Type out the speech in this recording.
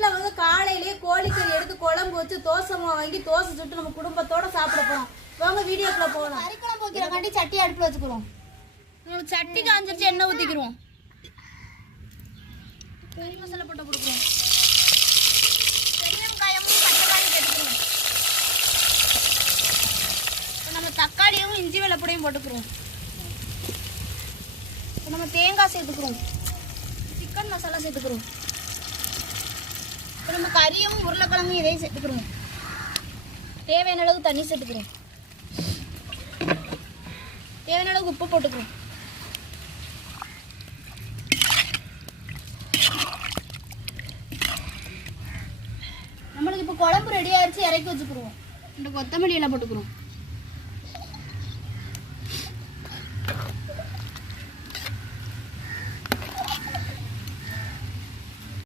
வீட்டில் வந்து காலையிலேயே கோழிக்கறி எடுத்து குழம்பு வச்சு தோசை வாங்கி தோசை சுட்டு நம்ம குடும்பத்தோட சாப்பிட போகிறோம். வாங்க வீடியோக்குள்ள போகலாம். கறிக்குழம்பு வைக்கிறக்காண்டி சட்டி அடுப்பில் வச்சுக்கிறோம். நம்மளுக்கு சட்டி காஞ்சிருச்சு, எண்ணெய் ஊற்றிக்கிறோம். கறி மசாலா போட்டு கொடுக்குறோம். பெரிய வெங்காயமும் பச்சைக்காயும் சேர்த்துக்கிறோம். இப்போ நம்ம தக்காளியும் இஞ்சி வெள்ளைப்பூடையும் போட்டுக்கிறோம். இப்போ நம்ம தேங்காய் சேர்த்துக்கிறோம். சிக்கன் மசாலா சேர்த்துக்கிறோம். இப்போ நம்ம கறியும் உருளைக்கிழங்கும் இதையும் சேர்த்துக்கிறோம். தேவையான அளவு தண்ணி சேர்த்துக்கிறோம். தேவையான அளவுக்கு உப்பு போட்டுக்கிறோம். நம்மளுக்கு இப்போ குழம்பு ரெடி ஆயிடுச்சு, இறக்கி வச்சுக்கிறோம். இந்த கொத்தமல்லி எல்லாம் போட்டுக்கிறோம்.